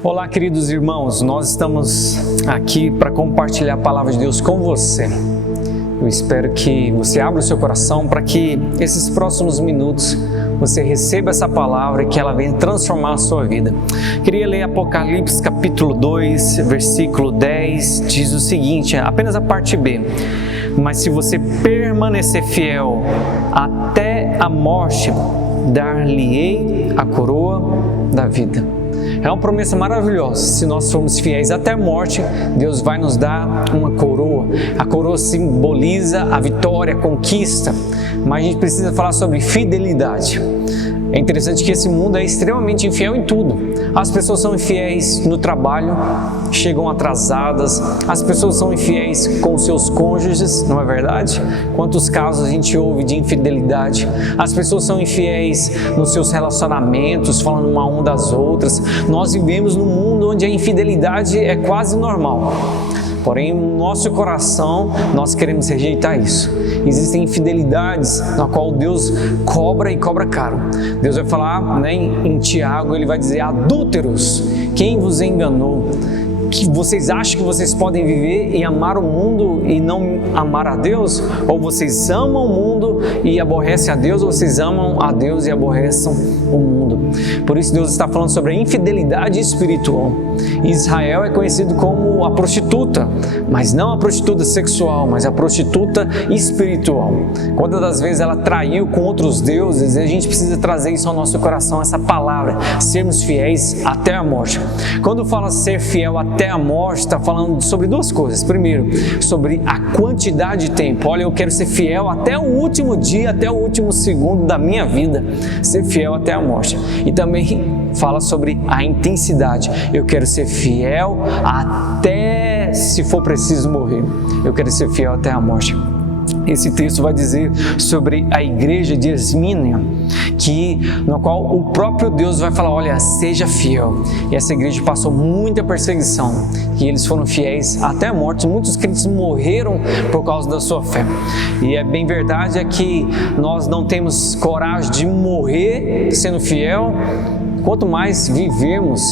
Olá, queridos irmãos, nós estamos aqui para compartilhar a palavra de Deus com você. Eu espero que você abra o seu coração para que esses próximos minutos você receba essa palavra e que ela venha transformar a sua vida. Queria ler Apocalipse capítulo 2, versículo 10, diz o seguinte, apenas a parte B. Mas se você permanecer fiel até a morte, dar-lhe-ei a coroa da vida. É uma promessa maravilhosa. Se nós formos fiéis até a morte, Deus vai nos dar uma coroa. A coroa simboliza a vitória, a conquista. Mas a gente precisa falar sobre fidelidade. É interessante que esse mundo é extremamente infiel em tudo. As pessoas são infiéis no trabalho, chegam atrasadas. As pessoas são infiéis com seus cônjuges, não é verdade? Quantos casos a gente ouve de infidelidade? As pessoas são infiéis nos seus relacionamentos, falando uma um das outras. Nós vivemos num mundo onde a infidelidade é quase normal. Porém, no nosso coração, nós queremos rejeitar isso. Existem infidelidades na qual Deus cobra e cobra caro. Deus vai falar, em Tiago, ele vai dizer, adúlteros, quem vos enganou? Que vocês acham que vocês podem viver e amar o mundo e não amar a Deus? Ou vocês amam o mundo e aborrecem a Deus, ou vocês amam a Deus e aborrecem o mundo? Por isso Deus está falando sobre a infidelidade espiritual. Israel é conhecido como a prostituta, mas não a prostituta sexual, mas a prostituta espiritual. Quantas das vezes ela traiu com outros deuses, e a gente precisa trazer isso ao nosso coração, essa palavra, sermos fiéis até a morte. Quando fala ser fiel até a morte, está falando sobre duas coisas. Primeiro, sobre a quantidade de tempo. Olha, eu quero ser fiel até o último dia, até o último segundo da minha vida, ser fiel até a morte. E também fala sobre a intensidade. Eu quero ser fiel até, se for preciso, morrer. Eu quero ser fiel até a morte. Esse texto vai dizer sobre a igreja de Esmínia, no qual o próprio Deus vai falar, olha, seja fiel. E essa igreja passou muita perseguição, e eles foram fiéis até a morte. Muitos crentes morreram por causa da sua fé. E é bem verdade que nós não temos coragem de morrer sendo fiel, quanto mais vivemos.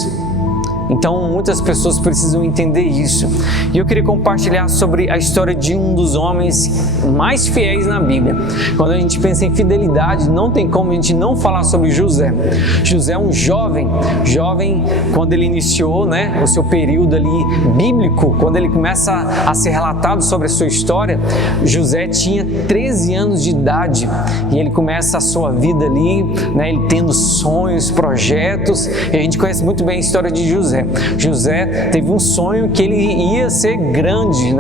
Então, muitas pessoas precisam entender isso. E eu queria compartilhar sobre a história de um dos homens mais fiéis na Bíblia. Quando a gente pensa em fidelidade, não tem como a gente não falar sobre José. José é um jovem, quando ele iniciou, o seu período ali bíblico, quando ele começa a ser relatado sobre a sua história, José tinha 13 anos de idade e ele começa a sua vida ali, ele tendo sonhos, projetos, e a gente conhece muito bem a história de José. José teve um sonho que ele ia ser grande,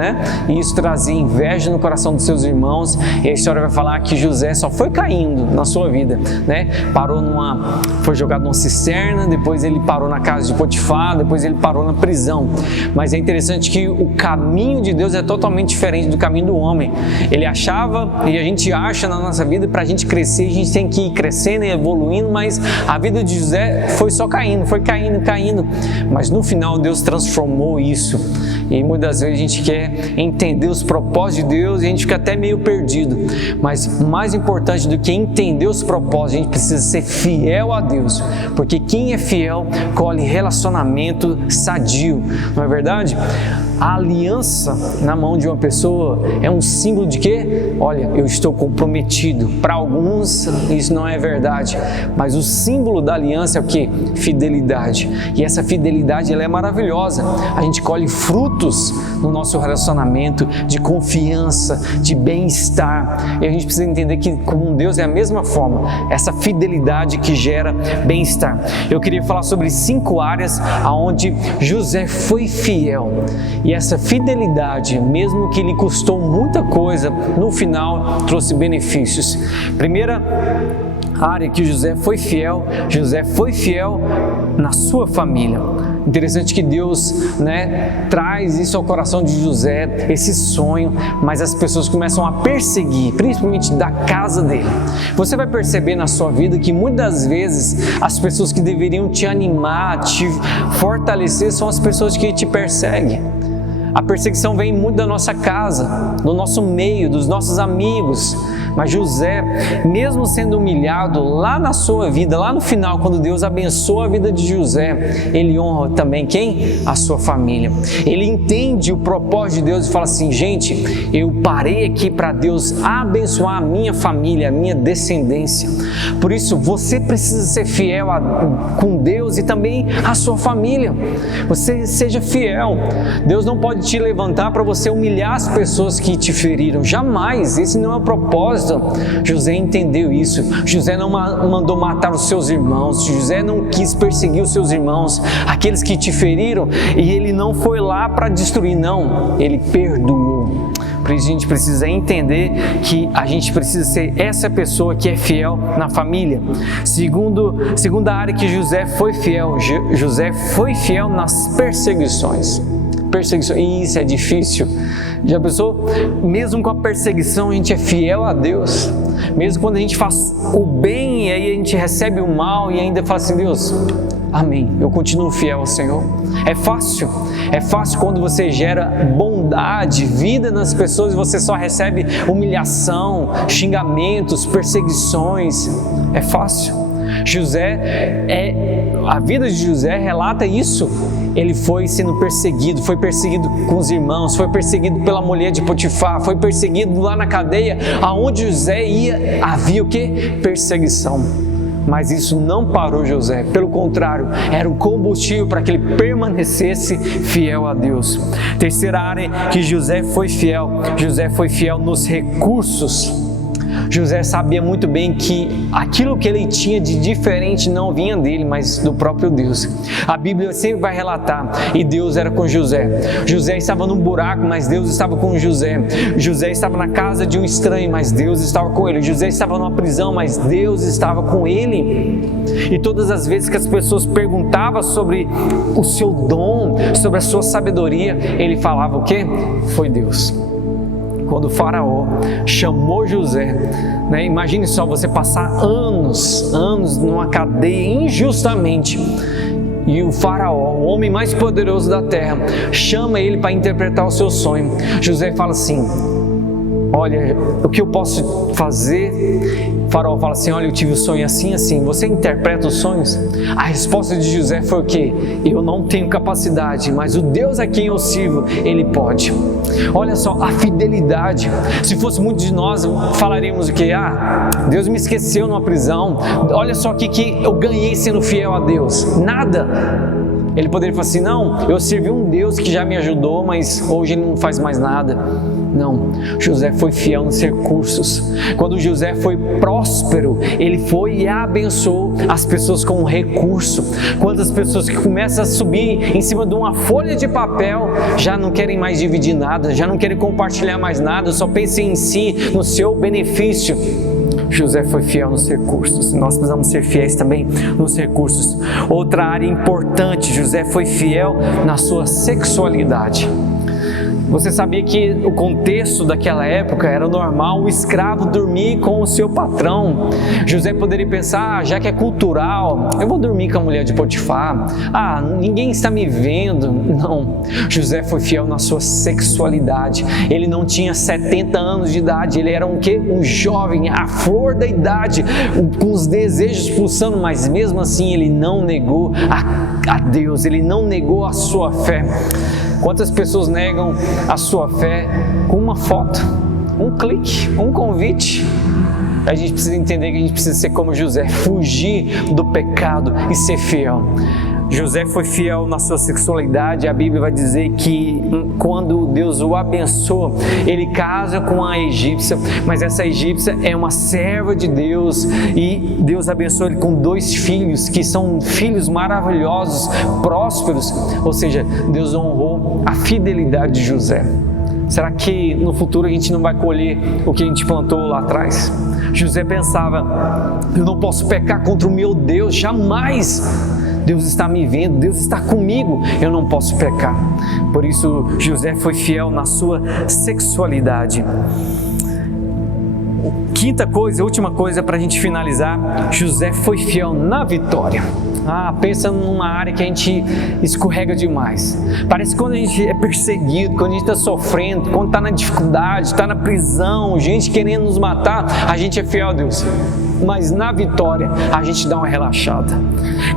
E isso trazia inveja no coração dos seus irmãos. E a história vai falar que José só foi caindo na sua vida, foi jogado numa cisterna, depois ele parou na casa de Potifar, depois ele parou na prisão. Mas é interessante que o caminho de Deus é totalmente diferente do caminho do homem. Ele achava, e a gente acha na nossa vida, para a gente crescer, a gente tem que ir crescendo e evoluindo, mas a vida de José foi só caindo, foi caindo. Mas no final Deus transformou isso. E muitas vezes a gente quer entender os propósitos de Deus e a gente fica até meio perdido. Mas mais importante do que entender os propósitos, a gente precisa ser fiel a Deus. Porque quem é fiel colhe relacionamento sadio. Não é verdade? A aliança na mão de uma pessoa é um símbolo de quê? Olha, eu estou comprometido. Para alguns isso não é verdade, mas o símbolo da aliança é o quê? Fidelidade. E essa fidelidade ela é maravilhosa. A gente colhe frutos no nosso relacionamento de confiança, de bem-estar. E a gente precisa entender que com Deus é a mesma forma. Essa fidelidade que gera bem-estar. Eu queria falar sobre 5 áreas onde José foi fiel. E essa fidelidade, mesmo que lhe custou muita coisa, no final trouxe benefícios. Primeira área que José foi fiel na sua família. Interessante que Deus, traz isso ao coração de José, esse sonho, mas as pessoas começam a perseguir, principalmente da casa dele. Você vai perceber na sua vida que muitas vezes as pessoas que deveriam te animar, te fortalecer, são as pessoas que te perseguem. A perseguição vem muito da nossa casa, do nosso meio, dos nossos amigos, Mas José, mesmo sendo humilhado lá na sua vida, lá no final, quando Deus abençoa a vida de José, ele honra também quem? A sua família. Ele entende o propósito de Deus e fala assim: gente, eu parei aqui para Deus abençoar a minha família, a minha descendência. Por isso, você precisa ser fiel com Deus e também a sua família. Você seja fiel. Deus não pode te levantar para você humilhar as pessoas que te feriram. Jamais. Esse não é o propósito. José entendeu isso. José não mandou matar os seus irmãos. José não quis perseguir os seus irmãos, aqueles que te feriram, e ele não foi lá para destruir, não. Ele perdoou. Por isso a gente precisa entender que a gente precisa ser essa pessoa que é fiel na família. Segunda área que José foi fiel, José foi fiel nas perseguições. E isso é difícil. Já pensou? Mesmo com a perseguição, a gente é fiel a Deus. Mesmo quando a gente faz o bem e aí a gente recebe o mal e ainda fala assim: Deus, amém, eu continuo fiel ao Senhor. É fácil quando você gera bondade, vida nas pessoas e você só recebe humilhação, xingamentos, perseguições. É fácil. A vida de José relata isso. Ele foi sendo perseguido, foi perseguido com os irmãos, foi perseguido pela mulher de Potifar, foi perseguido lá na cadeia. Aonde José ia, havia o quê? Perseguição. Mas isso não parou José, pelo contrário, era um combustível para que ele permanecesse fiel a Deus. Terceira área que José foi fiel nos recursos. José sabia muito bem que aquilo que ele tinha de diferente não vinha dele, mas do próprio Deus. A Bíblia sempre vai relatar, e Deus era com José. José estava num buraco, mas Deus estava com José. José estava na casa de um estranho, mas Deus estava com ele. José estava numa prisão, mas Deus estava com ele. E todas as vezes que as pessoas perguntavam sobre o seu dom, sobre a sua sabedoria, ele falava o quê? Foi Deus. Quando o faraó chamou José, imagine só você passar anos numa cadeia injustamente, e o faraó, o homem mais poderoso da terra, chama ele para interpretar o seu sonho. José fala assim: olha, o que eu posso fazer? O faraó fala assim: olha, eu tive um sonho assim, assim. Você interpreta os sonhos? A resposta de José foi o quê? Eu não tenho capacidade, mas o Deus a quem eu sirvo, Ele pode. Olha só, a fidelidade. Se fosse muitos de nós, falaríamos o quê? Deus me esqueceu numa prisão. Olha só o que eu ganhei sendo fiel a Deus. Nada. Ele poderia falar assim: não, eu servi um Deus que já me ajudou, mas hoje Ele não faz mais nada. Não, José foi fiel nos recursos. Quando José foi próspero, ele foi e abençoou as pessoas com um recurso. Quantas pessoas que começam a subir em cima de uma folha de papel já não querem mais dividir nada, já não querem compartilhar mais nada, só pensam em si, no seu benefício. José foi fiel nos recursos. Nós precisamos ser fiéis também nos recursos. Outra área importante, José foi fiel na sua sexualidade. Você sabia que o contexto daquela época era normal o escravo dormir com o seu patrão? José poderia pensar: já que é cultural, eu vou dormir com a mulher de Potifar. Ninguém está me vendo. Não, José foi fiel na sua sexualidade. Ele não tinha 70 anos de idade, ele era um jovem, a flor da idade, com os desejos pulsando, mas mesmo assim ele não negou a Deus, ele não negou a sua fé. Quantas pessoas negam a sua fé com uma foto, um clique, um convite? A gente precisa entender que a gente precisa ser como José, fugir do pecado e ser fiel. José foi fiel na sua sexualidade. A Bíblia vai dizer que quando Deus o abençoa, ele casa com a egípcia, mas essa egípcia é uma serva de Deus, e Deus abençoa ele com 2 filhos, que são filhos maravilhosos, prósperos. Ou seja, Deus honrou a fidelidade de José. Será que no futuro a gente não vai colher o que a gente plantou lá atrás? José pensava: eu não posso pecar contra o meu Deus, jamais. Deus está me vendo, Deus está comigo, eu não posso pecar. Por isso José foi fiel na sua sexualidade. Quinta coisa, última coisa para a gente finalizar: José foi fiel na vitória. Pensa numa área que a gente escorrega demais. Parece que quando a gente é perseguido, quando a gente está sofrendo, quando está na dificuldade, está na prisão, gente querendo nos matar, a gente é fiel a Deus. Mas na vitória a gente dá uma relaxada.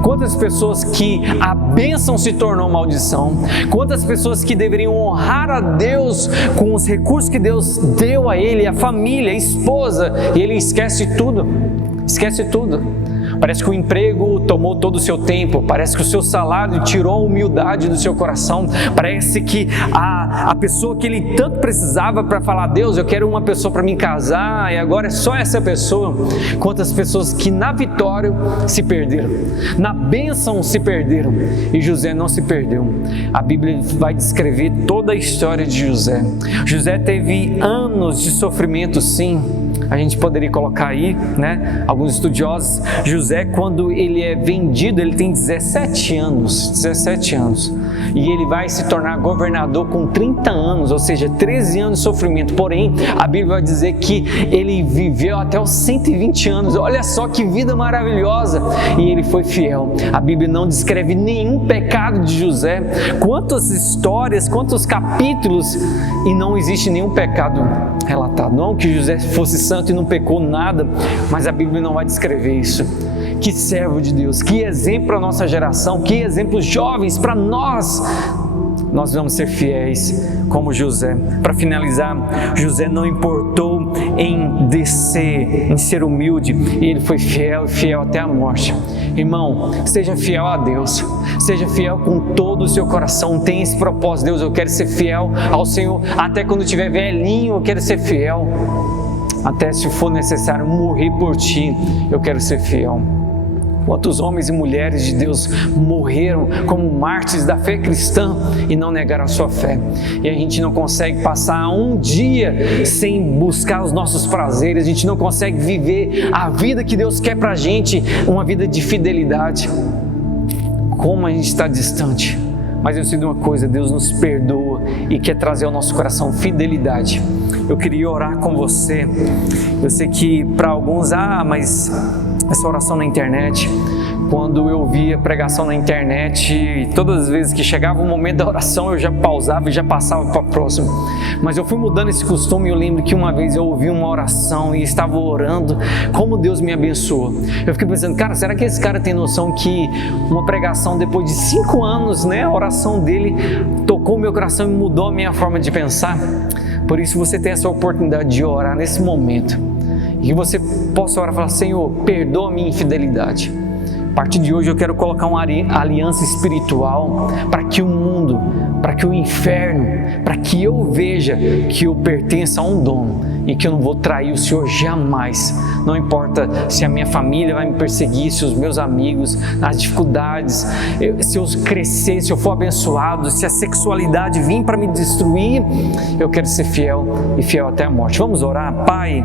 Quantas pessoas que a bênção se tornou maldição, quantas pessoas que deveriam honrar a Deus com os recursos que Deus deu a ele, a família, a esposa, e ele esquece tudo. Parece que o emprego tomou todo o seu tempo, parece que o seu salário tirou a humildade do seu coração, parece que a pessoa que ele tanto precisava para falar: Deus, eu quero uma pessoa para me casar, e agora é só essa pessoa. Quantas pessoas que na vitória se perderam, na bênção se perderam, e José não se perdeu. A Bíblia vai descrever toda a história de José. José teve anos de sofrimento, sim. A gente poderia colocar aí, né? Alguns estudiosos, José, quando ele é vendido, ele tem 17 anos, e ele vai se tornar governador com 30 anos, ou seja, 13 anos de sofrimento. Porém, a Bíblia vai dizer que ele viveu até os 120 anos, olha só que vida maravilhosa, e ele foi fiel. A Bíblia não descreve nenhum pecado de José. Quantas histórias, quantos capítulos, e não existe nenhum pecado relatado. Não que José fosse santo e não pecou nada, mas a Bíblia não vai descrever isso. Que servo de Deus, que exemplo para a nossa geração, que exemplos jovens para nós. Nós vamos ser fiéis como José. Para finalizar, José não importou em descer, em ser humilde, e ele foi fiel até a morte. Irmão, seja fiel a Deus, seja fiel com todo o seu coração, tenha esse propósito: Deus, eu quero ser fiel ao Senhor, até quando eu estiver velhinho eu quero ser fiel, até se for necessário morrer por Ti, eu quero ser fiel. Quantos homens e mulheres de Deus morreram como mártires da fé cristã e não negaram a sua fé. E a gente não consegue passar um dia sem buscar os nossos prazeres, a gente não consegue viver a vida que Deus quer pra gente, uma vida de fidelidade. Como a gente está distante. Mas eu sei de uma coisa: Deus nos perdoa e quer trazer ao nosso coração fidelidade. Eu queria orar com você. Eu sei que para alguns, mas essa oração na internet, quando eu via pregação na internet, todas as vezes que chegava o momento da oração eu já pausava e já passava para a próxima. Mas eu fui mudando esse costume e eu lembro que uma vez eu ouvi uma oração e estava orando, como Deus me abençoou. Eu fiquei pensando: cara, será que esse cara tem noção que uma pregação depois de 5 anos, né, a oração dele tocou o meu coração e mudou a minha forma de pensar? Por isso você tem essa oportunidade de orar nesse momento, e que você possa orar e falar: Senhor, perdoa a minha infidelidade. A partir de hoje eu quero colocar uma aliança espiritual para que o mundo, para que o inferno, para que eu veja que eu pertenço a um dono e que eu não vou trair o Senhor jamais. Não importa se a minha família vai me perseguir, se os meus amigos, as dificuldades, se eu crescer, se eu for abençoado, se a sexualidade vir para me destruir, eu quero ser fiel e fiel até a morte. Vamos orar? Pai,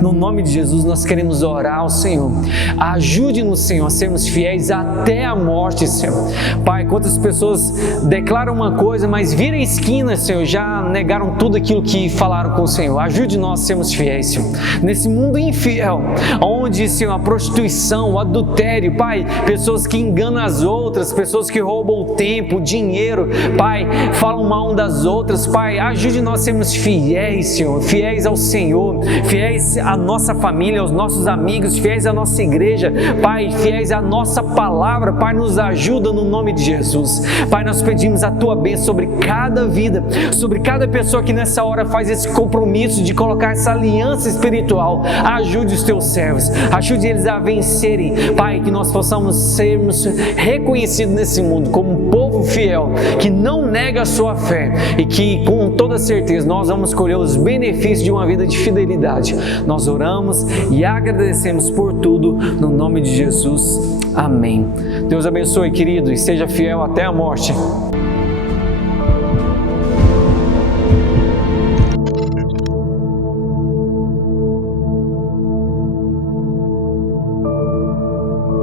no nome de Jesus nós queremos orar ao Senhor. Ajude-nos, Senhor, a sermos fiéis até a morte, Senhor. Pai, quantas pessoas declaram uma coisa, mas viram a esquina, Senhor, já negaram tudo aquilo que falaram com o Senhor. Ajude nós a sermos fiéis, Senhor. Nesse mundo infiel, onde, Senhor, a prostituição, o adultério, Pai, pessoas que enganam as outras, pessoas que roubam o tempo, o dinheiro, Pai, falam mal das outras, Pai, ajude nós a sermos fiéis, Senhor, fiéis ao Senhor, fiéis à nossa família, aos nossos amigos, fiéis à nossa igreja, Pai, fiéis à nossa palavra. Pai, nos ajuda no nome de Jesus. Pai, nós pedimos a Tua bênção sobre cada vida, sobre cada pessoa que nessa hora faz esse compromisso de colocar essa aliança espiritual. Ajude os Teus servos, ajude eles a vencerem, Pai, que nós possamos sermos reconhecidos nesse mundo como um povo fiel, que não nega a sua fé e que com toda certeza nós vamos colher os benefícios de uma vida de fidelidade. Nós oramos e agradecemos por tudo, no nome de Jesus. Amém. Deus abençoe, querido, e seja fiel até a morte.